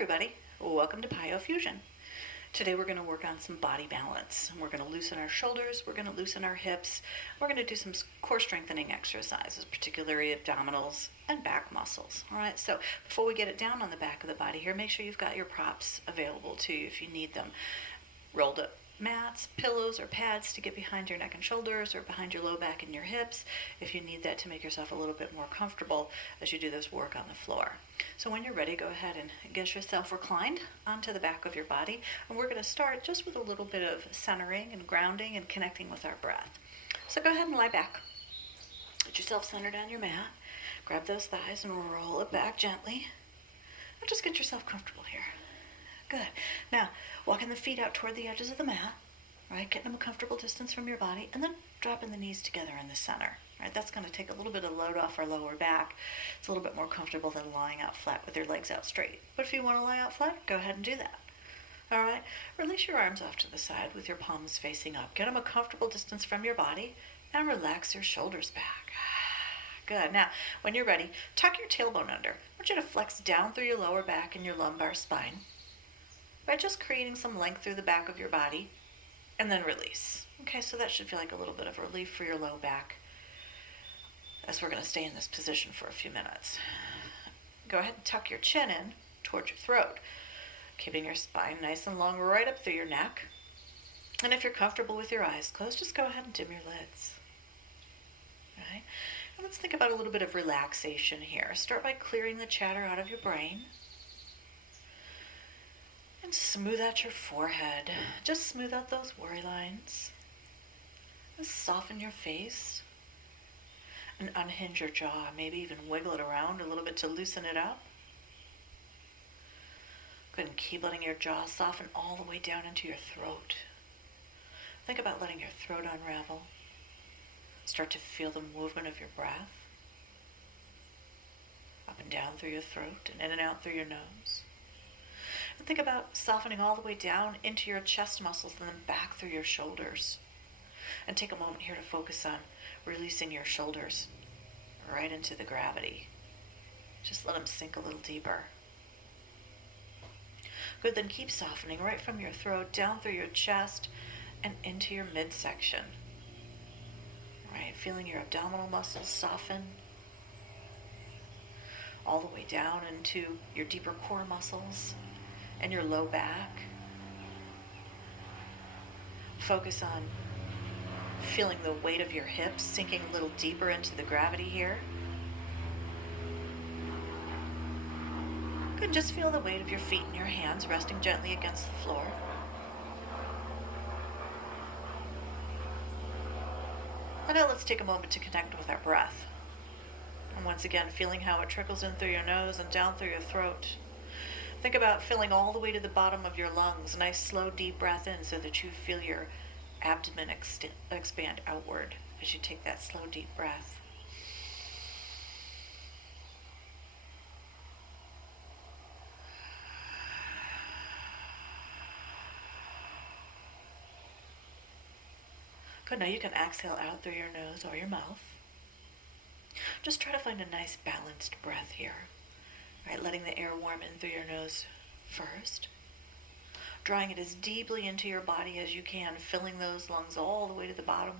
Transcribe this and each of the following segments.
everybody, welcome to PiYo Fusion. Today we're going to work on some body balance. We're going to loosen our shoulders, we're going to loosen our hips, we're going to do some core strengthening exercises, particularly abdominals and back muscles. Alright, so before we get it down on the back of the body here, make sure you've got your props available to you if you need them. Rolled up mats, pillows, or pads to get behind your neck and shoulders or behind your low back and your hips if you need that to make yourself a little bit more comfortable as you do this work on the floor. So when you're ready, go ahead and get yourself reclined onto the back of your body, and we're going to start just with a little bit of centering and grounding and connecting with our breath. So go ahead and lie back. Get yourself centered on your mat. Grab those thighs and roll it back gently. And just get yourself comfortable here. Good. Now, walking the feet out toward the edges of the mat, right? Getting them a comfortable distance from your body, and then dropping the knees together in the center. Right? That's going to take a little bit of load off our lower back. It's a little bit more comfortable than lying out flat with your legs out straight. But if you want to lie out flat, go ahead and do that. All right? Release your arms off to the side with your palms facing up. Get them a comfortable distance from your body, and relax your shoulders back. Good. Now, when you're ready, tuck your tailbone under. I want you to flex down through your lower back and your lumbar spine by just creating some length through the back of your body, and then release. Okay, so that should feel like a little bit of relief for your low back as we're going to stay in this position for a few minutes. Go ahead and tuck your chin in towards your throat, keeping your spine nice and long right up through your neck. And if you're comfortable with your eyes closed, just go ahead and dim your lids. All right? And let's think about a little bit of relaxation here. Start by clearing the chatter out of your brain. And smooth out your forehead. Just smooth out those worry lines. And soften your face. And unhinge your jaw. Maybe even wiggle it around a little bit to loosen it up. Go ahead and keep letting your jaw soften all the way down into your throat. Think about letting your throat unravel. Start to feel the movement of your breath. Up and down through your throat and in and out through your nose. And think about softening all the way down into your chest muscles and then back through your shoulders. And take a moment here to focus on releasing your shoulders right into the gravity. Just let them sink a little deeper. Good, then keep softening right from your throat down through your chest and into your midsection. Right, feeling your abdominal muscles soften all the way down into your deeper core muscles and your low back. Focus on feeling the weight of your hips sinking a little deeper into the gravity here. Good, just feel the weight of your feet and your hands resting gently against the floor. And now let's take a moment to connect with our breath. And once again, feeling how it trickles in through your nose and down through your throat. Think about filling all the way to the bottom of your lungs. Nice, slow, deep breath in so that you feel your abdomen expand outward as you take that slow, deep breath. Good, now you can exhale out through your nose or your mouth. Just try to find a nice balanced breath here. Right, letting the air warm in through your nose first. Drawing it as deeply into your body as you can, filling those lungs all the way to the bottom.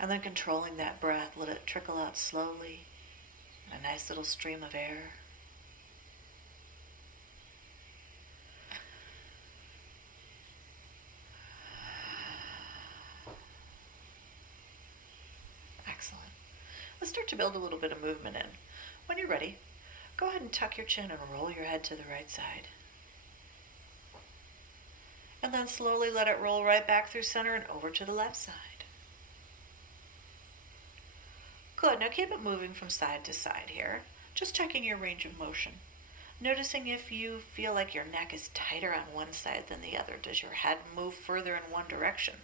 And then controlling that breath, let it trickle out slowly in a nice little stream of air. Excellent. Let's start to build a little bit of movement in. When you're ready, go ahead and tuck your chin and roll your head to the right side. And then slowly let it roll right back through center and over to the left side. Good, now keep it moving from side to side here. Just checking your range of motion. Noticing if you feel like your neck is tighter on one side than the other. Does your head move further in one direction?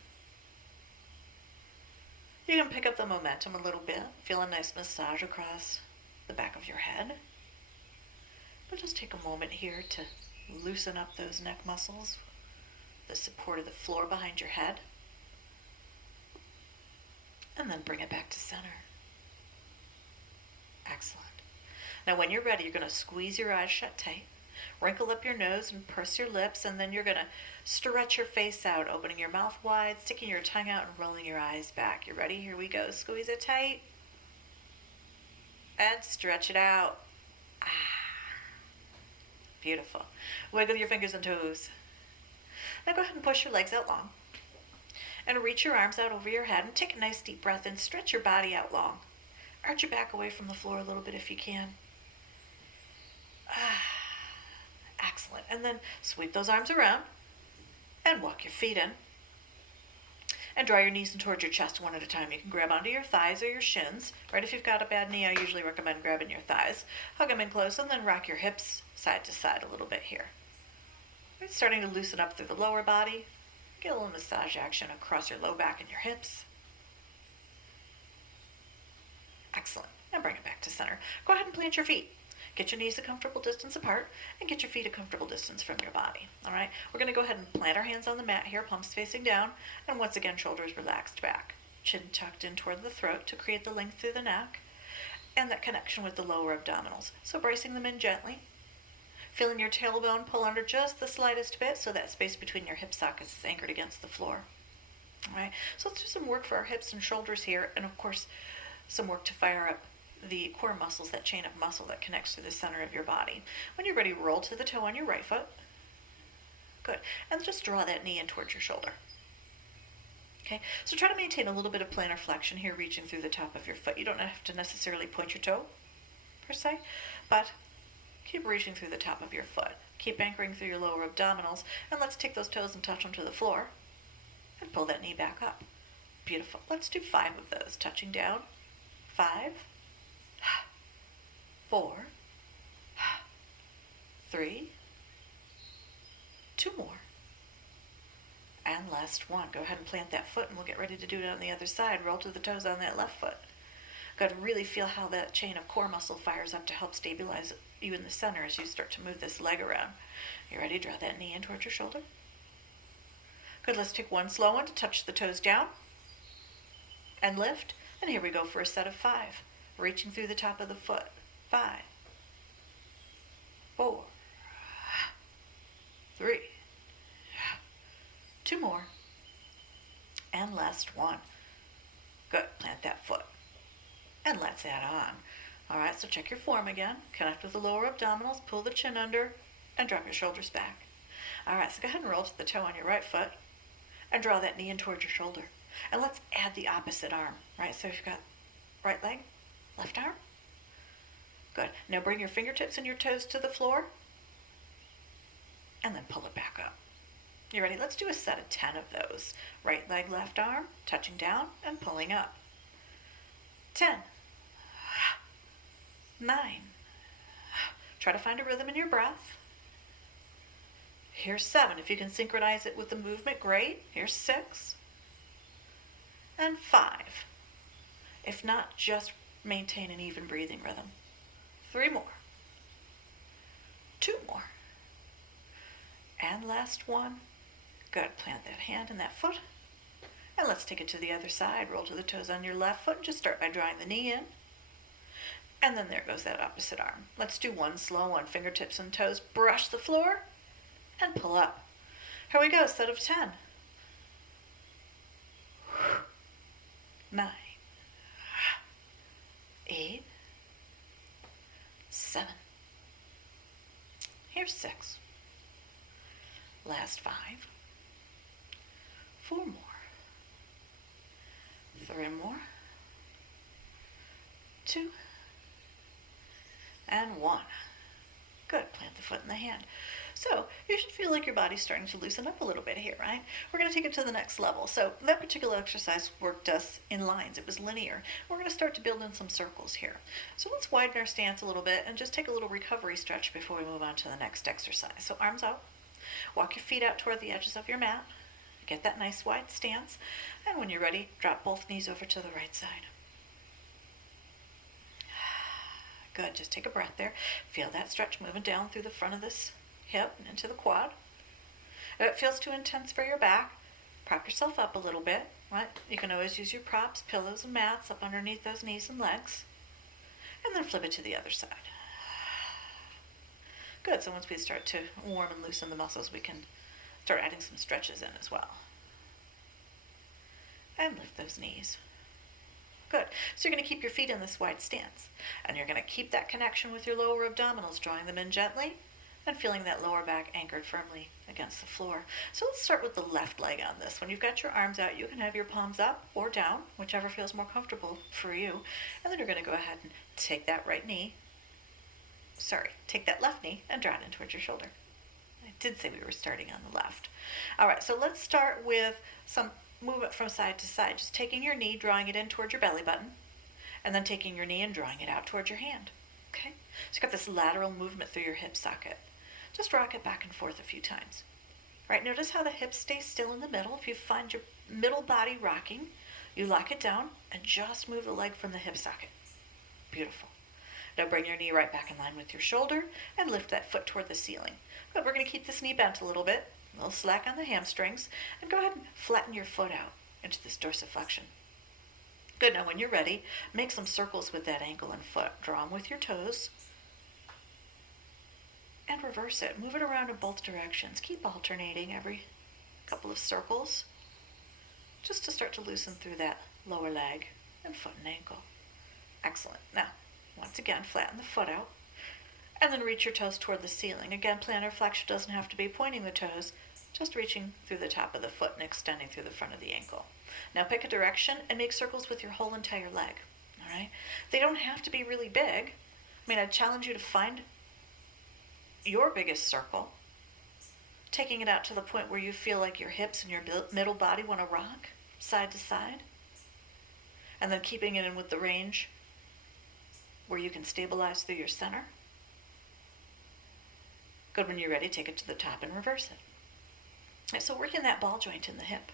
You can pick up the momentum a little bit. Feel a nice massage across the back of your head. But just take a moment here to loosen up those neck muscles, the support of the floor behind your head, and then bring it back to center. Excellent. Now when you're ready, you're going to squeeze your eyes shut tight, wrinkle up your nose and purse your lips, and then you're going to stretch your face out, opening your mouth wide, sticking your tongue out, and rolling your eyes back. You ready? Here we go. Squeeze it tight and stretch it out. Ah, beautiful. Wiggle your fingers and toes. Now go ahead and push your legs out long and reach your arms out over your head and take a nice deep breath and stretch your body out long. Arch your back away from the floor a little bit if you can. Ah, excellent. And then sweep those arms around and walk your feet in. And draw your knees in towards your chest one at a time. You can grab onto your thighs or your shins. Right, if you've got a bad knee, I usually recommend grabbing your thighs. Hug them in close and then rock your hips side to side a little bit here. Right, starting to loosen up through the lower body. Get a little massage action across your low back and your hips. Excellent. And bring it back to center. Go ahead and plant your feet. Get your knees a comfortable distance apart and get your feet a comfortable distance from your body. All right, we're going to go ahead and plant our hands on the mat here, palms facing down, and once again, shoulders relaxed back. Chin tucked in toward the throat to create the length through the neck and that connection with the lower abdominals. So bracing them in gently. Feeling your tailbone pull under just the slightest bit so that space between your hip sockets is anchored against the floor. All right, so let's do some work for our hips and shoulders here, and of course, some work to fire up the core muscles, that chain of muscle that connects to the center of your body. When you're ready, roll to the toe on your right foot. Good. And just draw that knee in towards your shoulder. Okay, so try to maintain a little bit of plantar flexion here, reaching through the top of your foot. You don't have to necessarily point your toe, per se, but keep reaching through the top of your foot. Keep anchoring through your lower abdominals, and let's take those toes and touch them to the floor, and pull that knee back up. Beautiful. Let's do 5 of those, touching down. 5, 4, 3, 2 more, and last one. Go ahead and plant that foot, and we'll get ready to do it on the other side. Roll to the toes on that left foot. Got to really feel how that chain of core muscle fires up to help stabilize you in the center as you start to move this leg around. You ready? Draw that knee in towards your shoulder. Good. Let's take one slow one to touch the toes down and lift. And here we go for a set of 5, reaching through the top of the foot. 5, 4, 3, 2 more, and last one. Good. Plant that foot, and let's add on. All right, so check your form again. Connect with the lower abdominals, pull the chin under, and drop your shoulders back. All right, so go ahead and roll to the toe on your right foot, and draw that knee in towards your shoulder. And let's add the opposite arm, right? So you've got right leg, left arm. Good. Now bring your fingertips and your toes to the floor, and then pull it back up. You ready? Let's do a set of 10 of those. Right leg, left arm, touching down and pulling up. 10, 9. Try to find a rhythm in your breath. Here's 7. If you can synchronize it with the movement, great. Here's 6. And 5. If not, just maintain an even breathing rhythm. 3 more. 2 more. And last one. Good. Plant that hand and that foot. And let's take it to the other side. Roll to the toes on your left foot. Just start by drawing the knee in. And then there goes that opposite arm. Let's do one slow one. Fingertips and toes brush the floor and pull up. Here we go. Set of 10. 9, 8, 7. Here's 6. Last 5. 4 more. 3 more. 2. And 1. Good. Plant the foot in the hand. So you should feel like your body's starting to loosen up a little bit here, right? We're going to take it to the next level. So that particular exercise worked us in lines. It was linear. We're going to start to build in some circles here. So let's widen our stance a little bit and just take a little recovery stretch before we move on to the next exercise. So arms out. Walk your feet out toward the edges of your mat. Get that nice wide stance. And when you're ready, drop both knees over to the right side. Good. Just take a breath there. Feel that stretch moving down through the front of this hip and into the quad. If it feels too intense for your back, prop yourself up a little bit. Right? You can always use your props, pillows, and mats up underneath those knees and legs. And then flip it to the other side. Good, so once we start to warm and loosen the muscles, we can start adding some stretches in as well. And lift those knees. Good. So you're going to keep your feet in this wide stance. And you're going to keep that connection with your lower abdominals, drawing them in gently and feeling that lower back anchored firmly against the floor. So let's start with the left leg on this. When you've got your arms out, you can have your palms up or down, whichever feels more comfortable for you. And then you're going to go ahead and take that take that left knee and draw it in towards your shoulder. I did say we were starting on the left. All right, so let's start with some movement from side to side. Just taking your knee, drawing it in towards your belly button, and then taking your knee and drawing it out towards your hand. Okay? So you've got this lateral movement through your hip socket. Just rock it back and forth a few times. Right, notice how the hips stay still in the middle. If you find your middle body rocking, you lock it down and just move the leg from the hip socket. Beautiful. Now bring your knee right back in line with your shoulder and lift that foot toward the ceiling. Good, we're going to keep this knee bent a little bit, a little slack on the hamstrings, and go ahead and flatten your foot out into this dorsiflexion. Good, now when you're ready, make some circles with that ankle and foot. Draw them with your toes. And reverse it. Move it around in both directions. Keep alternating every couple of circles just to start to loosen through that lower leg and foot and ankle. Excellent. Now, once again, flatten the foot out and then reach your toes toward the ceiling. Again, plantar flexion doesn't have to be pointing the toes, just reaching through the top of the foot and extending through the front of the ankle. Now pick a direction and make circles with your whole entire leg. All right? They don't have to be really big. I mean, I'd challenge you to find your biggest circle, taking it out to the point where you feel like your hips and your middle body want to rock side to side, and then keeping it in with the range where you can stabilize through your center. Good, when you're ready, take it to the top and reverse it. Right, so working that ball joint in the hip.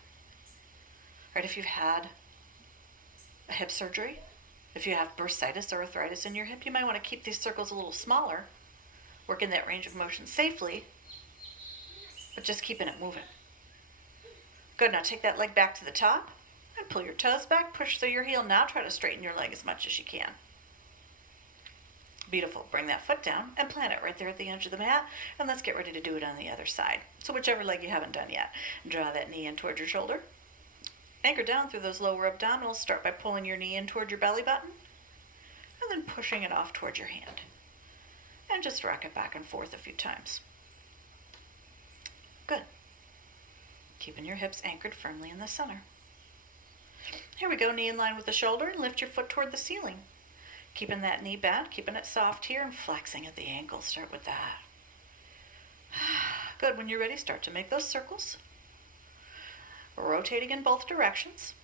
Right, if you've had a hip surgery, if you have bursitis or arthritis in your hip, you might want to keep these circles a little smaller, work in that range of motion safely, but just keeping it moving. Good, now take that leg back to the top and pull your toes back, push through your heel. Now try to straighten your leg as much as you can. Beautiful. Bring that foot down and plant it right there at the edge of the mat, and let's get ready to do it on the other side. So whichever leg you haven't done yet, draw that knee in towards your shoulder. Anchor down through those lower abdominals. Start by pulling your knee in toward your belly button and then pushing it off towards your hand. And just rock it back and forth a few times. Good. Keeping your hips anchored firmly in the center. Here we go, knee in line with the shoulder, and lift your foot toward the ceiling. Keeping that knee bent, keeping it soft here, and flexing at the ankle. Start with that. Good, when you're ready, start to make those circles. Rotating in both directions.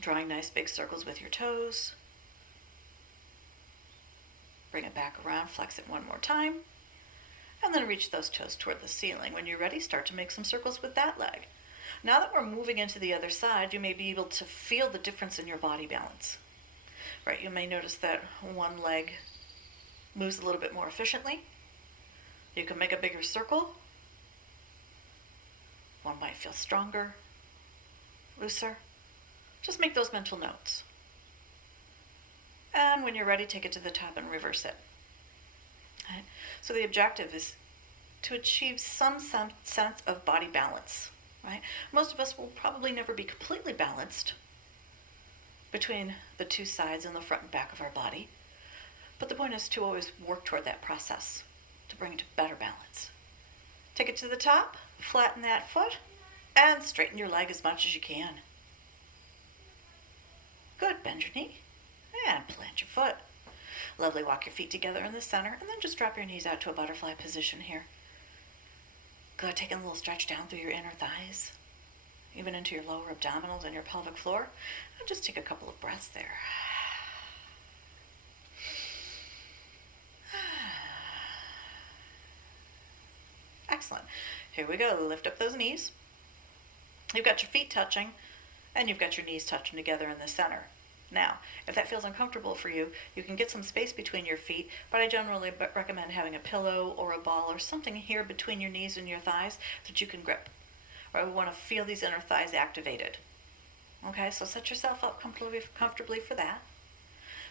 Drawing nice big circles with your toes. Bring it back around, flex it one more time, and then reach those toes toward the ceiling. When you're ready, start to make some circles with that leg. Now that we're moving into the other side, you may be able to feel the difference in your body balance. Right, you may notice that one leg moves a little bit more efficiently. You can make a bigger circle. One might feel stronger, looser. Just make those mental notes. And when you're ready, take it to the top and reverse it. Right? So the objective is to achieve some sense of body balance. Right? Most of us will probably never be completely balanced between the two sides and the front and back of our body. But the point is to always work toward that process to bring it to better balance. Take it to the top, flatten that foot, and straighten your leg as much as you can. Good, bend your knee. And plant your foot. Lovely, walk your feet together in the center, and then just drop your knees out to a butterfly position here. Good, taking a little stretch down through your inner thighs, even into your lower abdominals and your pelvic floor. And just take a couple of breaths there. Excellent. Here we go. Lift up those knees. You've got your feet touching, and you've got your knees touching together in the center. Now, if that feels uncomfortable for you, you can get some space between your feet, but I generally recommend having a pillow or a ball or something here between your knees and your thighs that you can grip. Or we want to feel these inner thighs activated. Okay, so set yourself up comfortably for that.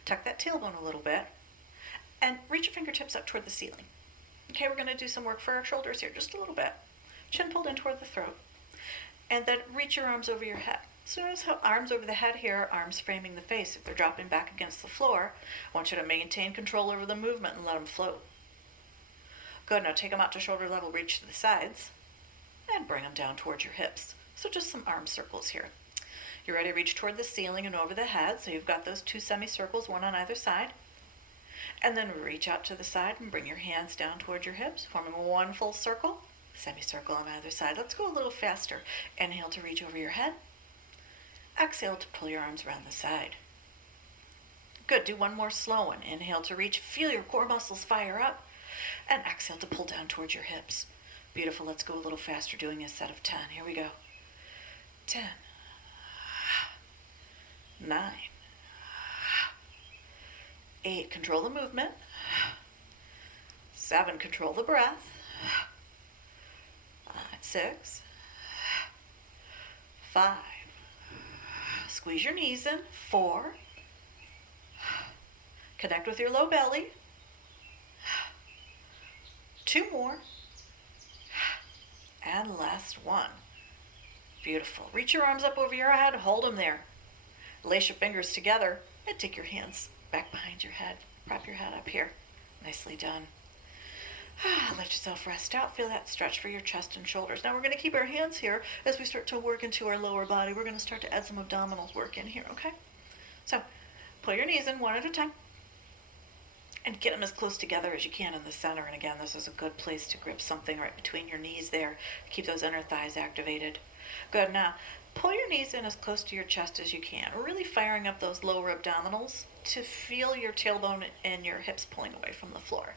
Tuck that tailbone a little bit, and reach your fingertips up toward the ceiling. Okay, we're going to do some work for our shoulders here, just a little bit. Chin pulled in toward the throat. And then reach your arms over your head. So notice how arms over the head here, arms framing the face. If they're dropping back against the floor, I want you to maintain control over the movement and let them float. Good, now take them out to shoulder level, reach to the sides, and bring them down towards your hips. So just some arm circles here. You're ready to reach toward the ceiling and over the head. So you've got those two semicircles, one on either side. And then reach out to the side and bring your hands down towards your hips, forming one full circle, semicircle on either side. Let's go a little faster. Inhale to reach over your head. Exhale to pull your arms around the side. Good, do one more slow one. Inhale to reach, feel your core muscles fire up. And exhale to pull down towards your hips. Beautiful, let's go a little faster doing a set of 10. Here we go. 10, 9, 8, control the movement. 7, control the breath. 6, 5, squeeze your knees in. 4, connect with your low belly. 2 more, and last one. Beautiful. Reach your arms up over your head, hold them there. Lace your fingers together and take your hands back behind your head. Prop your head up here. Nicely done. Let yourself rest out. Feel that stretch for your chest and shoulders. Now we're going to keep our hands here as we start to work into our lower body. We're going to start to add some abdominals work in here, okay? So pull your knees in one at a time and get them as close together as you can in the center. And again, this is a good place to grip something right between your knees there to keep those inner thighs activated. Good. Now pull your knees in as close to your chest as you can. We're really firing up those lower abdominals to feel your tailbone and your hips pulling away from the floor.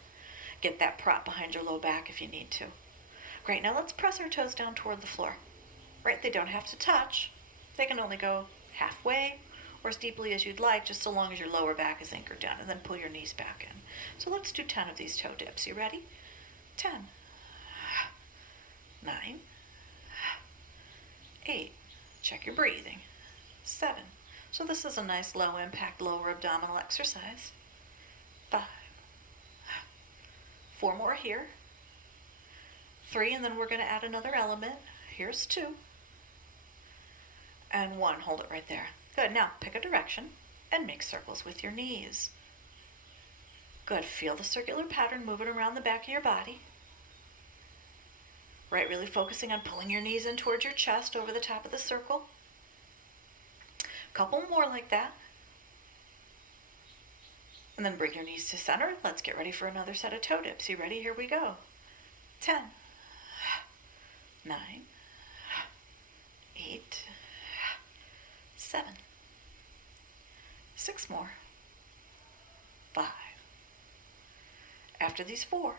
Get that prop behind your low back if you need to. Great, now let's press our toes down toward the floor. Right, they don't have to touch. They can only go halfway or as deeply as you'd like, just so long as your lower back is anchored down, and then pull your knees back in. So let's do 10 of these toe dips. You ready? 10, 9, 8, check your breathing, 7. So this is a nice low impact lower abdominal exercise. 5, 4 more here, 3, and then we're going to add another element. Here's 2, and 1. Hold it right there. Good. Now pick a direction and make circles with your knees. Good. Feel the circular pattern moving around the back of your body. Right, really focusing on pulling your knees in towards your chest over the top of the circle. Couple more like that. And then bring your knees to center. Let's get ready for another set of toe dips. You ready? Here we go. 10, 9, 8, 7, 6 more, 5. After these 4,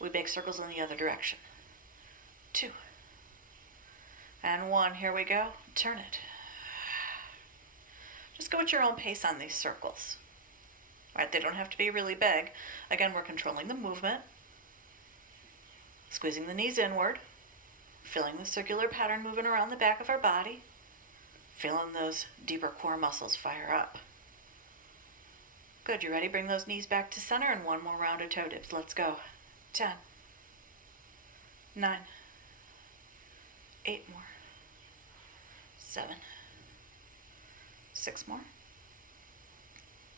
we make circles in the other direction. 2, and 1. Here we go. Turn it. Just go at your own pace on these circles. All right, they don't have to be really big. Again, we're controlling the movement, squeezing the knees inward, feeling the circular pattern moving around the back of our body, feeling those deeper core muscles fire up. Good, you ready? Bring those knees back to center and 1 more round of toe dips. Let's go. 10, 9, 8 more, 7, 6 more,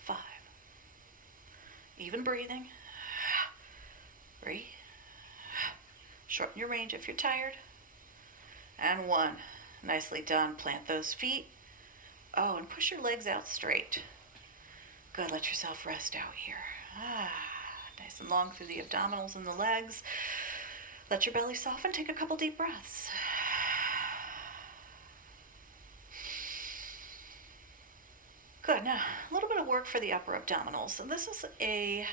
5. Even breathing. 3. Shorten your range if you're tired. And 1. Nicely done. Plant those feet. Oh, and push your legs out straight. Good. Let yourself rest out here. Nice and long through the abdominals and the legs. Let your belly soften. Take a couple deep breaths. Good. Now, a little bit of work for the upper abdominals. And this is a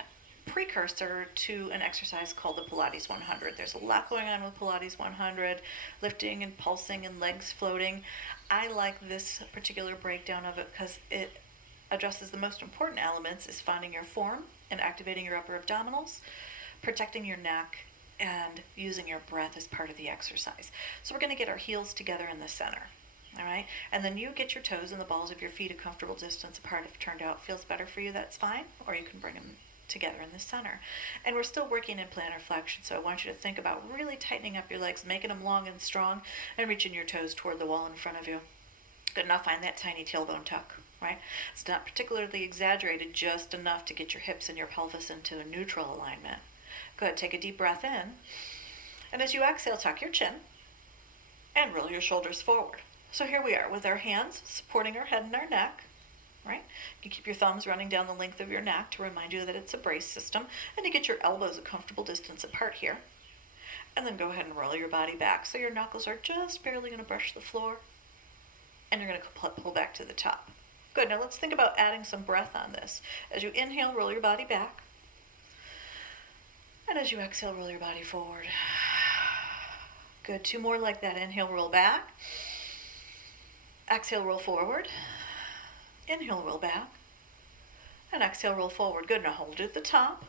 precursor to an exercise called the Pilates 100. There's a lot going on with Pilates 100, lifting and pulsing and legs floating. I like this particular breakdown of it because it addresses the most important elements is finding your form and activating your upper abdominals, protecting your neck, and using your breath as part of the exercise. So we're going to get our heels together in the center. All right, and then you get your toes and the balls of your feet a comfortable distance apart. If it turned out feels better for you, that's fine. Or you can bring them together in the center. And we're still working in plantar flexion, so I want you to think about really tightening up your legs, making them long and strong, and reaching your toes toward the wall in front of you. Good. Now find that tiny tailbone tuck, right? It's not particularly exaggerated, just enough to get your hips and your pelvis into a neutral alignment. Good. Take a deep breath in. And as you exhale, tuck your chin and roll your shoulders forward. So here we are with our hands supporting our head and our neck, right? You keep your thumbs running down the length of your neck to remind you that it's a brace system, and you get your elbows a comfortable distance apart here. And then go ahead and roll your body back so your knuckles are just barely going to brush the floor, and you're going to pull back to the top. Good. Now let's think about adding some breath on this. As you inhale, roll your body back. And as you exhale, roll your body forward. Good. 2 more like that. Inhale, roll back. Exhale, roll forward. Inhale, roll back. And exhale, roll forward. Good. Now hold it at the top.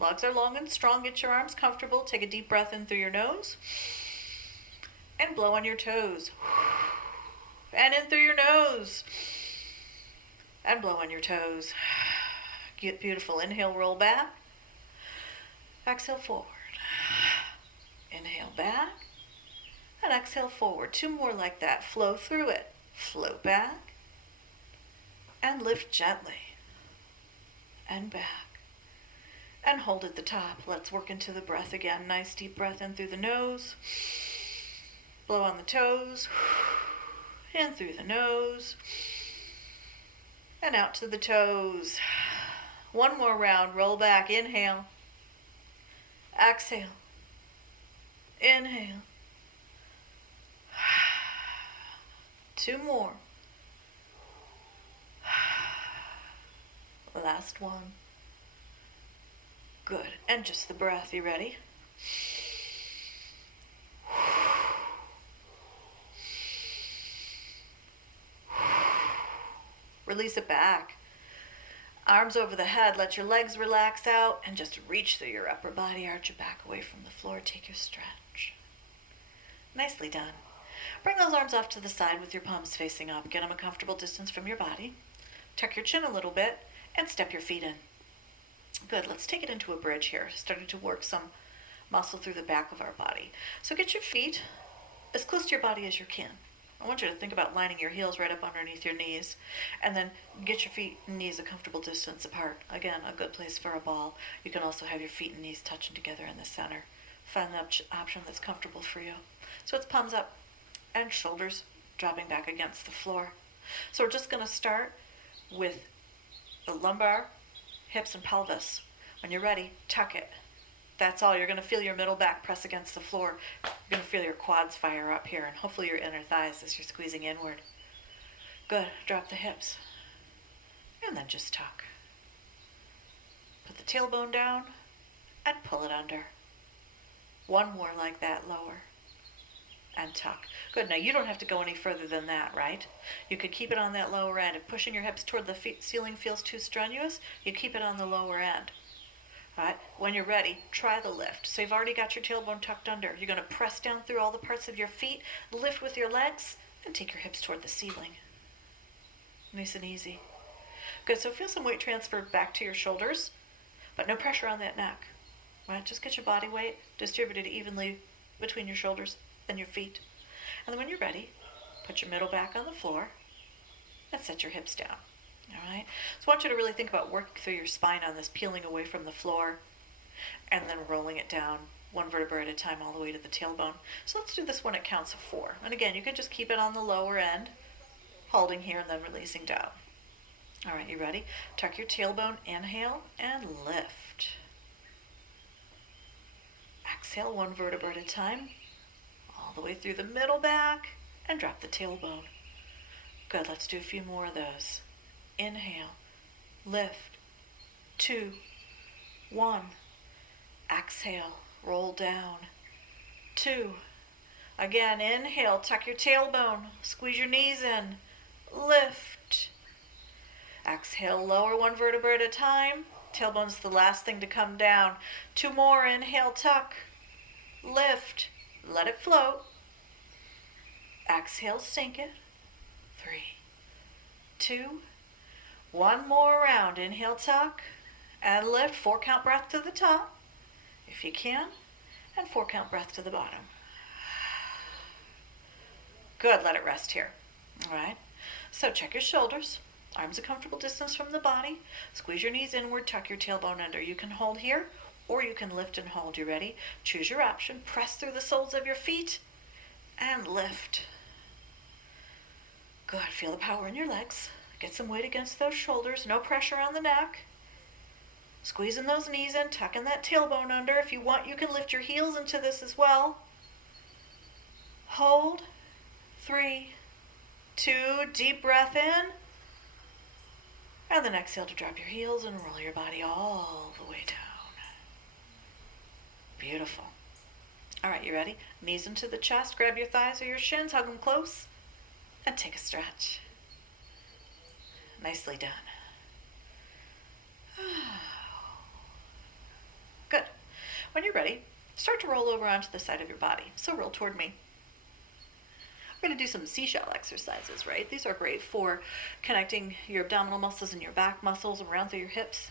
Legs are long and strong. Get your arms comfortable. Take a deep breath in through your nose. And blow on your toes. And in through your nose. And blow on your toes. Get beautiful. Inhale, roll back. Exhale, forward. Inhale, back. And exhale, forward. 2 more like that. Flow through it. Float back. And lift gently. And back. And hold at the top. Let's work into the breath again. Nice deep breath in through the nose. Blow on the toes. In through the nose. And out to the toes. 1 more round. Roll back. Inhale. Exhale. Inhale. 2 more. Last one. Good. And just the breath. You ready? Release it back. Arms over the head. Let your legs relax out and just reach through your upper body. Arch your back away from the floor. Take your stretch. Nicely done. Bring those arms off to the side with your palms facing up. Get them a comfortable distance from your body. Tuck your chin a little bit and step your feet in. Good. Let's take it into a bridge here. Starting to work some muscle through the back of our body. So get your feet as close to your body as you can. I want you to think about lining your heels right up underneath your knees, and then get your feet and knees a comfortable distance apart. Again, a good place for a ball. You can also have your feet and knees touching together in the center. Find the option that's comfortable for you. So it's palms up and shoulders dropping back against the floor. So we're just going to start with the lumbar, hips, and pelvis. When you're ready, tuck it. That's all. You're going to feel your middle back press against the floor. You're going to feel your quads fire up here, and hopefully your inner thighs as you're squeezing inward. Good. Drop the hips. And then just tuck. Put the tailbone down and pull it under. 1 more like that, lower. And tuck. Good. Now you don't have to go any further than that, right? You could keep it on that lower end. If pushing your hips toward the ceiling feels too strenuous, you keep it on the lower end. All right. When you're ready, try the lift. So you've already got your tailbone tucked under. You're going to press down through all the parts of your feet, lift with your legs, and take your hips toward the ceiling. Nice and easy. Good. So feel some weight transfer back to your shoulders, but no pressure on that neck. All right. Just get your body weight distributed evenly between your shoulders and your feet. And then when you're ready, put your middle back on the floor and set your hips down. All right. So I want you to really think about working through your spine on this, peeling away from the floor and then rolling it down 1 vertebra at a time all the way to the tailbone. So let's do this when it counts of 4. And again, you can just keep it on the lower end, holding here and then releasing down. All right, you ready? Tuck your tailbone, inhale, and lift. Exhale 1 vertebra at a time, all the way through the middle back, and drop the tailbone. Good. Let's do a few more of those. Inhale, lift, 2, 1. Exhale, roll down, 2. Again, inhale, tuck your tailbone, squeeze your knees in, lift. Exhale, lower 1 vertebra at a time. Tailbone's the last thing to come down. 2 more, inhale, tuck, lift, let it float. Exhale, sink it. 3, 2, 1 more round. Inhale, tuck, And lift. 4-count breath to the top, if you can, and 4-count breath to the bottom. Good, let it rest here. All right, so check your shoulders. Arms a comfortable distance from the body. Squeeze your knees inward, tuck your tailbone under. You can hold here, or you can lift and hold. You ready? Choose your option. Press through the soles of your feet and lift. Good, feel the power in your legs. Get some weight against those shoulders. No pressure on the neck. Squeezing those knees in, tucking that tailbone under. If you want, you can lift your heels into this as well. Hold. 3, 2, deep breath in. And then exhale to drop your heels and roll your body all the way down. Beautiful. All right, you ready? Knees into the chest. Grab your thighs or your shins, hug them close, and take a stretch. Nicely done. Good. When you're ready, start to roll over onto the side of your body. So roll toward me. We're going to do some seashell exercises, right? These are great for connecting your abdominal muscles and your back muscles around through your hips.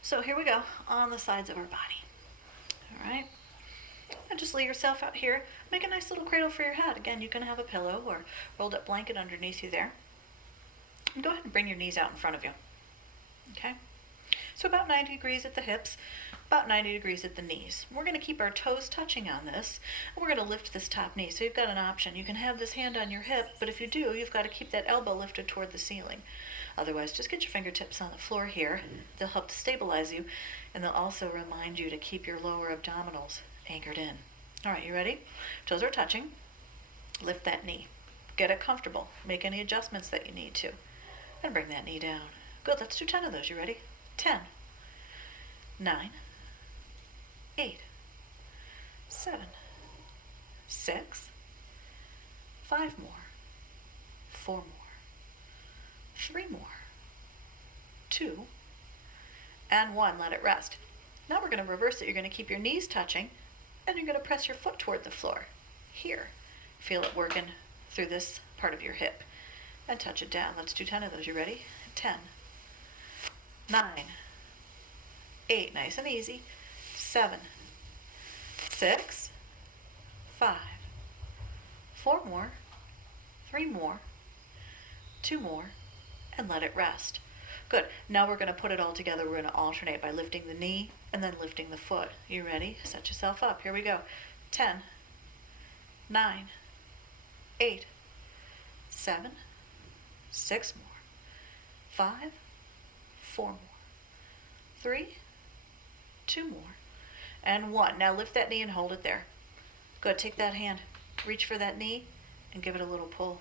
So here we go, on the sides of our body. All right. And just lay yourself out here. Make a nice little cradle for your head. Again, you can have a pillow or rolled up blanket underneath you there. And go ahead and bring your knees out in front of you. Okay? So about 90 degrees at the hips, about 90 degrees at the knees. We're going to keep our toes touching on this, and we're going to lift this top knee. So you've got an option. You can have this hand on your hip, but if you do, you've got to keep that elbow lifted toward the ceiling. Otherwise, just get your fingertips on the floor here. They'll help to stabilize you, and they'll also remind you to keep your lower abdominals anchored in. All right, you ready? Toes are touching. Lift that knee. Get it comfortable. Make any adjustments that you need to. And bring that knee down. Good, let's do 10 of those. You ready? 10, 9, 8, 7, 6, 5 more, 4 more, 3 more, 2, and 1. Let it rest. Now we're going to reverse it. You're going to keep your knees touching, and you're going to press your foot toward the floor. Here. Feel it working through this part of your hip. And touch it down. Let's do 10 of those. You ready? 10, 9, 8, nice and easy, 7, 6, 5, 4 more, 3 more, 2 more, and let it rest. Good. Now we're going to put it all together. We're going to alternate by lifting the knee and then lifting the foot. You ready? Set yourself up. Here we go. 10, 9, 8, 7, 6 more, 5, 4 more, 3, 2 more, and 1. Now lift that knee and hold it there. Good. Take that hand, reach for that knee, and give it a little pull.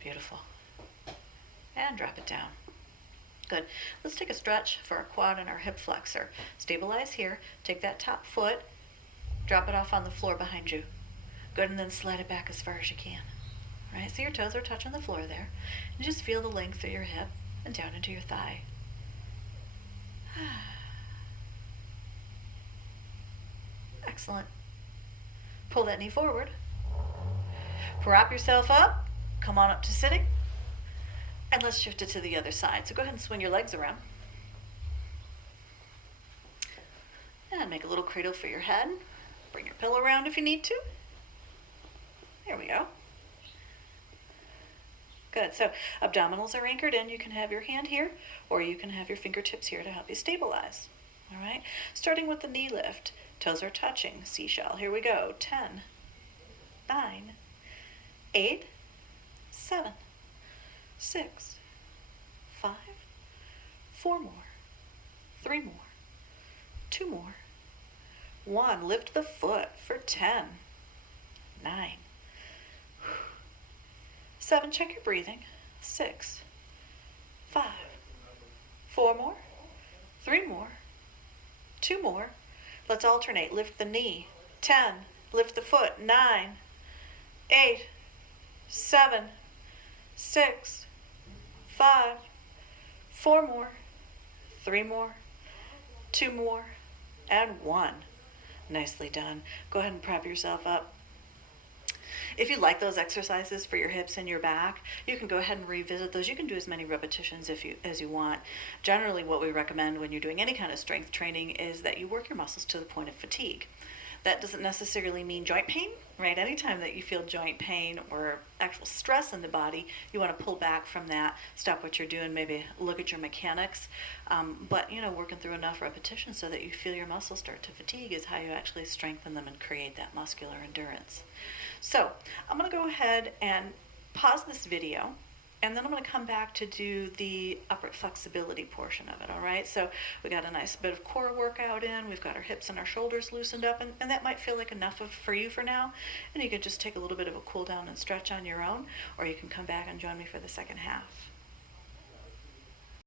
Beautiful. And drop it down. Good. Let's take a stretch for our quad and our hip flexor. Stabilize here. Take that top foot, drop it off on the floor behind you. Good, and then slide it back as far as you can. All right, so your toes are touching the floor there. And just feel the length through your hip and down into your thigh. Excellent. Pull that knee forward. Prop yourself up. Come on up to sitting. And let's shift it to the other side. So go ahead and swing your legs around. And make a little cradle for your head. Bring your pillow around if you need to. There we go. Good. So abdominals are anchored in. You can have your hand here, or you can have your fingertips here to help you stabilize. All right. Starting with the knee lift. Toes are touching. Seashell. Here we go. 10, 9, 8, 7, 6, 5, 4 more, 3 more, 2 more, 1. Lift the foot for 10, 9, 7. Check your breathing. 6, 5, 4 more, 3 more, 2 more. Let's alternate. Lift the knee. 10. Lift the foot. 9, 8, 7, 6, 5, 4 more, 3 more, 2 more, and 1. Nicely done. Go ahead and prop yourself up. If you like those exercises for your hips and your back, you can go ahead and revisit those. You can do as many repetitions as you want. Generally, what we recommend when you're doing any kind of strength training is that you work your muscles to the point of fatigue. That doesn't necessarily mean joint pain, right? Anytime that you feel joint pain or actual stress in the body, you want to pull back from that, stop what you're doing, maybe look at your mechanics. But, working through enough repetitions so that you feel your muscles start to fatigue is how you actually strengthen them and create that muscular endurance. So I'm going to go ahead and pause this video, and then I'm going to come back to do the upper flexibility portion of it, all right? So we got a nice bit of core workout in, we've got our hips and our shoulders loosened up, and that might feel like enough for you for now, and you can just take a little bit of a cool down and stretch on your own, or you can come back and join me for the second half.